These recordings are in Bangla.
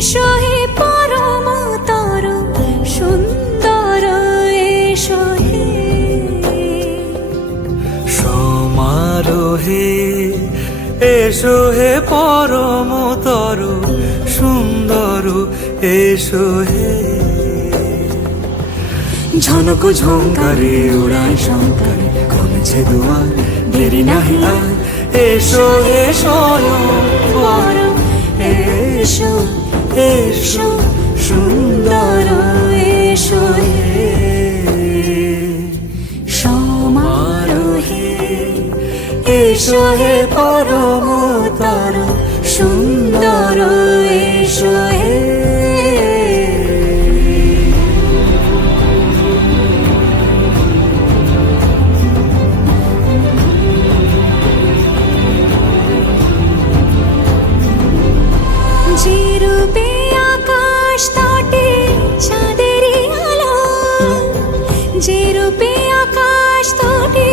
এসো হে পরমতর সুন্দর, এসো হে সমারোহে, এসো হে পরমতর সুন্দর, এসো হে ঝনক ঝঙ্কারে উড়ায় শঙ্কারে খুলছে দুয়ার, দেরি নাহি আর এসো হে স্বয়ংবর, এসো এসো সুন্দর, এসো হে সমারোহে, এসো হে পরমতর সুন্দর, এসো হে যে রূপে আকাশ তটে চাঁদেরই আলো, যে রূপে আকাশ তটে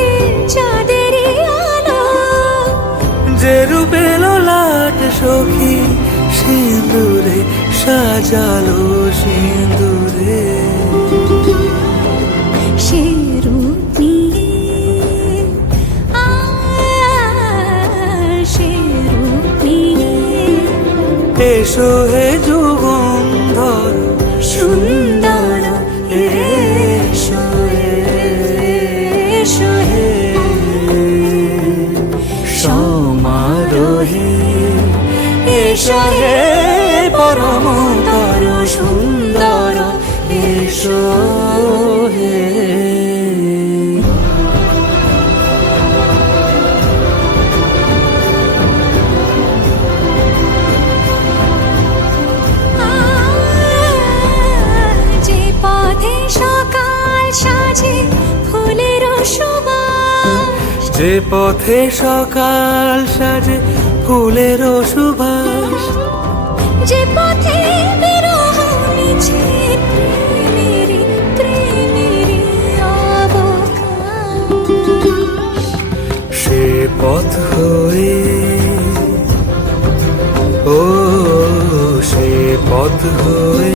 চাঁদেরই আলো, যে রূপে ললাট সখী সিঁদুরে সাজালো সিঁদুরে, সে রূপ নিয়ে সে রূপ নিয়ে এসো হে যুগন্ধর সুন্দর, এসো এসো হে সমারোহে, এসো হে পরমতর সুন্দর, এসো হে যে পথে সকাল সাজে ফুলের সুবাস, যে পথে সকাল সাজে ফুলের সুবাস, যে পথে বিরহ মিছে প্রেমেরই প্রেমেরই অবকাশ, সে পথ হয়ে, ও সে পথ হয়ে